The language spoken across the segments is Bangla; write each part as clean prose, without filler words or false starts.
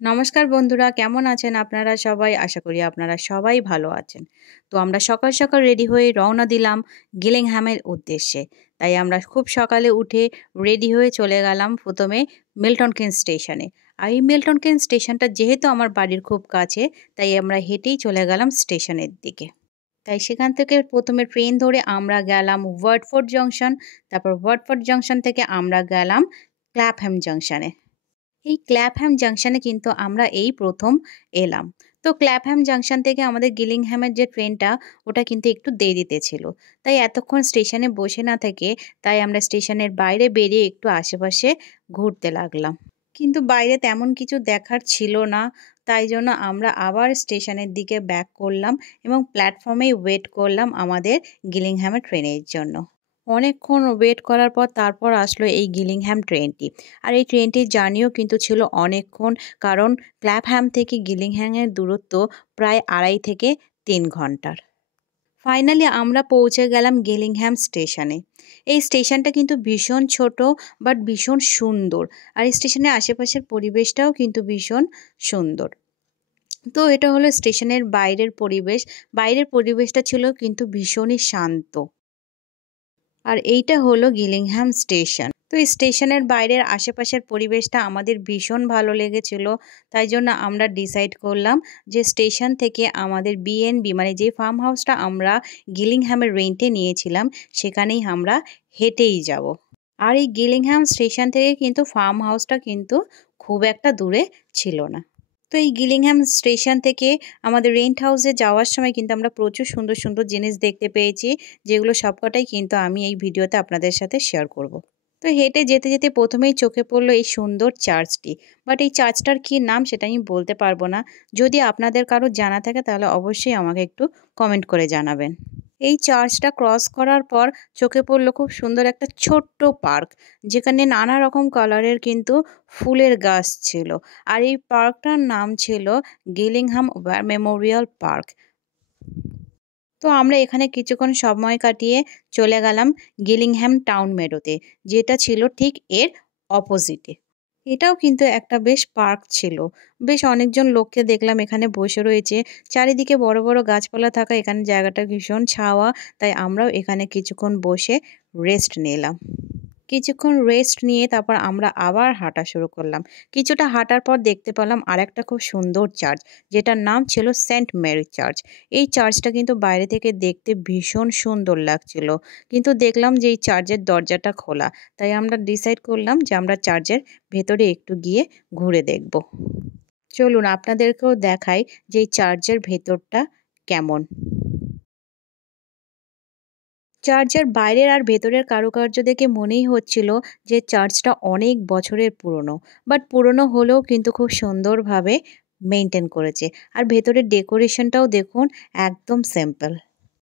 নমস্কার বন্ধুরা, কেমন আছেন আপনারা সবাই? আশা করি আপনারা সবাই ভালো আছেন। তো আমরা সকাল সকাল রেডি হয়ে রওনা দিলাম গিলিংহ্যামের উদ্দেশ্যে। তাই আমরা খুব সকালে উঠে রেডি হয়ে চলে গেলাম প্রথমে মিল্টন কিনস স্টেশনে। আর এই মিল্টন কিনস স্টেশনটা যেহেতু আমার বাড়ির খুব কাছে, তাই আমরা হেঁটেই চলে গেলাম স্টেশনের দিকে। তাই সেখান থেকে প্রথমে ট্রেন ধরে আমরা গেলাম ওয়াটফোর্ড জংশন। তারপর ওয়াটফোর্ড জংশন থেকে আমরা গেলাম ক্ল্যাপহ্যাম জংশনে। এই ক্ল্যাপহ্যাম জাংশনে কিন্তু আমরা এই প্রথম এলাম। তো ক্ল্যাপহ্যাম জাংশন থেকে আমাদের গিলিংহ্যামের যে ট্রেনটা, ওটা কিন্তু একটু দেরিতে ছিল। তাই এতক্ষণ স্টেশনে বসে না থেকে তাই আমরা স্টেশনের বাইরে বেরিয়ে একটু আশেপাশে ঘুরতে লাগলাম। কিন্তু বাইরে তেমন কিছু দেখার ছিল না, তাই জন্য আমরা আবার স্টেশনের দিকে ব্যাক করলাম এবং প্ল্যাটফর্মেই ওয়েট করলাম আমাদের গিলিংহ্যামের ট্রেনের জন্য। অনেকক্ষণ ওয়েট করার পর তারপর আসলো এই গিলিংহ্যাম ট্রেনটি। আর এই ট্রেনটির জার্নিও কিন্তু ছিল অনেকক্ষণ, কারণ ক্ল্যাপহ্যাম থেকে গিলিংহ্যামের দূরত্ব প্রায় 2.5 থেকে 3 ঘন্টার। ফাইনালি আমরা পৌঁছে গেলাম গিলিংহ্যাম স্টেশনে। এই স্টেশনটা কিন্তু ভীষণ ছোট বাট ভীষণ সুন্দর। আর এই স্টেশনের আশেপাশের পরিবেশটাও কিন্তু ভীষণ সুন্দর। তো এটা হলো স্টেশনের বাইরের পরিবেশ। বাইরের পরিবেশটা ছিল কিন্তু ভীষণই শান্ত। আর এইটা হলো গিলিংহ্যাম স্টেশন। তো এই স্টেশনের বাইরের আশেপাশের পরিবেশটা আমাদের ভীষণ ভালো লেগেছিল। তাই জন্য আমরা ডিসাইড করলাম যে স্টেশন থেকে আমাদের বিএনবি মানে যে ফার্ম হাউসটা আমরা গিলিংহ্যামের রেন্টে নিয়েছিলাম, সেখানেই আমরা হেঁটেই যাব। আর এই গিলিংহ্যাম স্টেশন থেকে কিন্তু ফার্ম হাউসটা কিন্তু খুব একটা দূরে ছিল না। তো এই গিলিংহ্যাম স্টেশন থেকে আমাদের রেন্ট হাউসে যাওয়ার সময় কিন্তু আমরা প্রচুর সুন্দর সুন্দর জিনিস দেখতে পেয়েছি, যেগুলো সবকটাই কিন্তু আমি এই ভিডিওতে আপনাদের সাথে শেয়ার করব। তো হেঁটে যেতে যেতে প্রথমেই চোখে পড়লো এই সুন্দর চার্চটি। বাট এই চার্চটার কী নাম সেটা আমি বলতে পারবো না। যদি আপনাদের কারো জানা থাকে তাহলে অবশ্যই আমাকে একটু কমেন্ট করে জানাবেন। এই চার্চটা ক্রস করার পর চোখে পড়লো খুব সুন্দর একটা ছোট্ট পার্ক, যেখানে নানা রকম কালারের কিন্তু ফুলের গাছ ছিল। আর এই পার্কটার নাম ছিল গিলিংহ্যাম ওয়ার মেমোরিয়াল পার্ক। তো আমরা এখানে কিছুক্ষণ সময় কাটিয়ে চলে গেলাম গিলিংহ্যাম টাউন মেডোতে, যেটা ছিল ঠিক এর অপোজিটে। এটাও কিন্তু একটা বেশ পার্ক ছিল। বেশ অনেকজন লোককে দেখলাম এখানে বসে রয়েছে। চারিদিকে বড় বড় গাছপালা থাকা এখানে জায়গাটা ভীষণ ছাওয়া, তাই আমরাও এখানে কিছুক্ষণ বসে রেস্ট নিলাম। কিছুক্ষণ রেস্ট নিয়ে তারপর আমরা আবার হাঁটা শুরু করলাম। কিছুটা হাঁটার পর দেখতে পেলাম আরেকটা খুব সুন্দর চার্চ, যেটার নাম ছিল সেন্ট মেরি চার্চ। এই চার্চটা কিন্তু বাইরে থেকে দেখতে ভীষণ সুন্দর লাগছিল, কিন্তু দেখলাম যে এই চার্চের দরজাটা খোলা। তাই আমরা ডিসাইড করলাম যে আমরা চার্চের ভেতরে একটু গিয়ে ঘুরে দেখব। চলুন আপনাদেরকেও দেখাই যে এই চার্চের ভেতরটা কেমন। চার্চের বাইরের আর ভেতরের কারুকার্য দেখে মনেই হচ্ছিল যে চার্চটা অনেক বছরের পুরনো, বাট পুরনো হলেও কিন্তু খুব সুন্দরভাবে মেনটেন করেছে। আর ভেতরের ডেকোরেশনটাও দেখুন, একদম সিম্পল।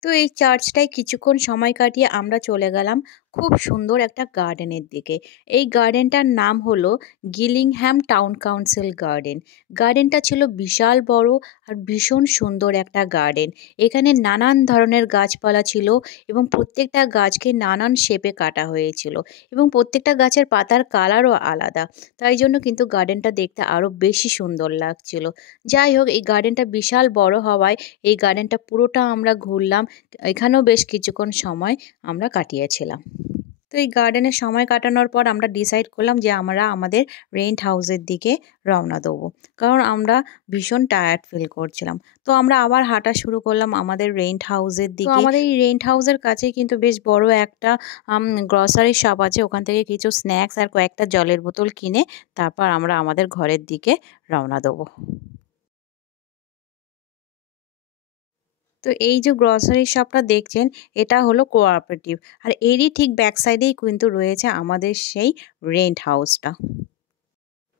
তো এই চার্চটায় কিছুক্ষণ সময় কাটিয়ে আমরা চলে গেলাম খুব সুন্দর একটা গার্ডেনের দিকে। এই গার্ডেনটার নাম হলো গিলিংহ্যাম টাউন কাউন্সিল গার্ডেন। গার্ডেনটা ছিল বিশাল বড় আর ভীষণ সুন্দর একটা গার্ডেন। এখানে নানান ধরনের গাছপালা ছিল এবং প্রত্যেকটা গাছকে নানান শেপে কাটা হয়েছিল এবং প্রত্যেকটা গাছের পাতার কালারও আলাদা। তাই জন্য কিন্তু গার্ডেনটা দেখতে আরও বেশি সুন্দর লাগছিল। যাই হোক, এই গার্ডেনটা বিশাল বড় হওয়ায় এই গার্ডেনটা পুরোটা আমরা ঘুরলাম। এখানেও বেশ কিছুক্ষণ সময় আমরা কাটিয়েছিলাম। তো এই গার্ডেনে সময় কাটানোর পর আমরা ডিসাইড করলাম যে আমরা আমাদের রেন্ট হাউসের দিকে রওনা দেবো, কারণ আমরা ভীষণ টায়ার্ড ফিল করছিলাম। তো আমরা আবার হাঁটা শুরু করলাম আমাদের রেন্ট হাউসের দিকে। আমাদের এই রেন্ট হাউসের কাছে কিন্তু বেশ বড় একটা গ্রসারি শপ আছে। ওখান থেকে কিছু স্ন্যাক্স আর কয়েকটা জলের বোতল কিনে তারপর আমরা আমাদের ঘরের দিকে রওনা দেবো। তো এই যে গ্রসারি শপটা দেখছেন, এটা হলো কোঅপারেটিভ। আর এরই ঠিক ব্যাক সাইডেই কিন্তু রয়েছে আমাদের সেই রেন্ট হাউসটা।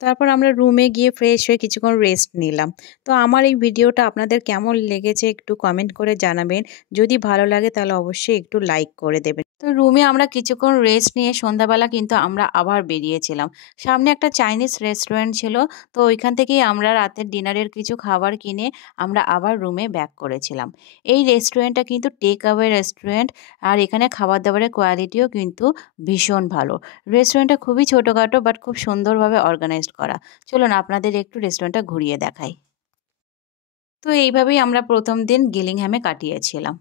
তারপর আমরা রুমে গিয়ে ফ্রেশ হয়ে কিছুক্ষণ রেস্ট নিলাম। তো আমার এই ভিডিওটা আপনাদের কেমন লেগেছে একটু কমেন্ট করে জানাবেন। যদি ভালো লাগে তাহলে অবশ্যই একটু লাইক করে দেবেন। তো রুমে আমরা কিছুক্ষণ রেস্ট নিয়ে সন্ধ্যাবেলা কিন্তু আমরা আবার বেরিয়েছিলাম। সামনে একটা চাইনিজ রেস্টুরেন্ট ছিল। তো ওইখান থেকেই আমরা রাতের ডিনারের কিছু খাবার কিনে আমরা আবার রুমে ব্যাক করেছিলাম। এই রেস্টুরেন্টটা কিন্তু টেক অ্যাওয়ে রেস্টুরেন্ট, আর এখানে খাবার দাবারের কোয়ালিটিও কিন্তু ভীষণ ভালো। রেস্টুরেন্টটা খুবই ছোটোখাটো বাট খুব সুন্দরভাবে অর্গানাইজড করা। চলুন আপনাদের একটু রেস্টুরেন্টটা ঘুরিয়ে দেখাই। তো এইভাবেই আমরা প্রথম দিন গিলিংহ্যামে কাটিয়েছিলাম।